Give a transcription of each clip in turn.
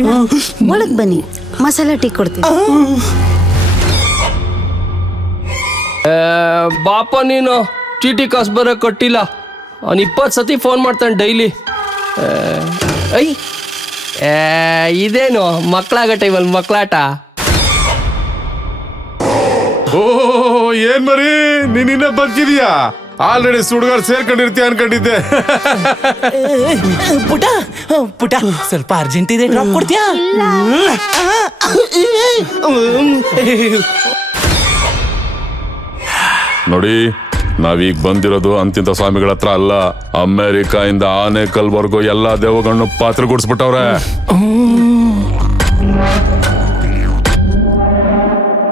ಅಣ್ಣ ಒಳಗ್ ಬನ್ನಿ, ಮಸಾಲಾ ಟೀ ಕೊಡ್ತೀನಿ. ಬಾಪ ನೀನು ಚೀಟಿ ಕಾಸು ಬರೋ ಕೊಟ್ಟಿಲ್ಲ. ಅವ್ನು 20 ಸತಿ ಫೋನ್ ಮಾಡ್ತಾನೆ ಡೈಲಿ. ಐ ಇದೇನು ಮಕ್ಕಳಾಗಟ ಇವಲ್ಲಿ ಮಕ್ಕಳಾಟ. ಓ ಏನ್ ಮರಿ ನೀನಿನ್ನ ಬದುಕಿದೀಯಾ? ಆಲ್ರೆಡಿ ಸುಡುಗಾರ್ ಸೇರ್ಕೊಂಡಿರ್ತೀಯ ಅನ್ಕೊಂಡಿದ್ದೆ. ಪುಟ ಪುಟ ಸ್ವಲ್ಪ ಅರ್ಜೆಂಟ್ ಇದೆ, ಡ್ರಾಪ್ ಕೊಡ್ತೀಯಾ? ನೋಡಿ, ನಾವೀಗ ಬಂದಿರೋದು ಅಂತಿಂತ ಸ್ವಾಮಿಗಳ ಹತ್ರ ಅಲ್ಲ. ಅಮೆರಿಕಾಯಿಂದ ಆನೆಕಲ್ವರೆಗೂ ಎಲ್ಲಾ ದೇವಗಳನ್ನ ಪಾತ್ರ ಗುಡಿಸ್ಬಿಟ್ಟವ್ರೆ.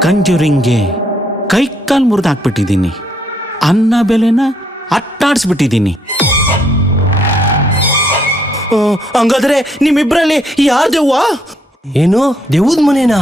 ಕಂಜೂರಿಂಗ್ಗೆ ಕೈ ಕಾಲ್ ಮುರಿದು ಹಾಕ್ಬಿಟ್ಟಿದ್ದೀನಿ. ಅನ್ನ ಬೆಲೆನ ಅಟ್ಟಾಡ್ಸ್ಬಿಟ್ಟಿದ್ದೀನಿ. ಹಂಗಾದ್ರೆ ನಿಮ್ಮಿಬ್ರಲ್ಲಿ ಯಾರ್ ದೆವ್ವ? ಏನು ದೇವ್ದ ಮನೇನಾ?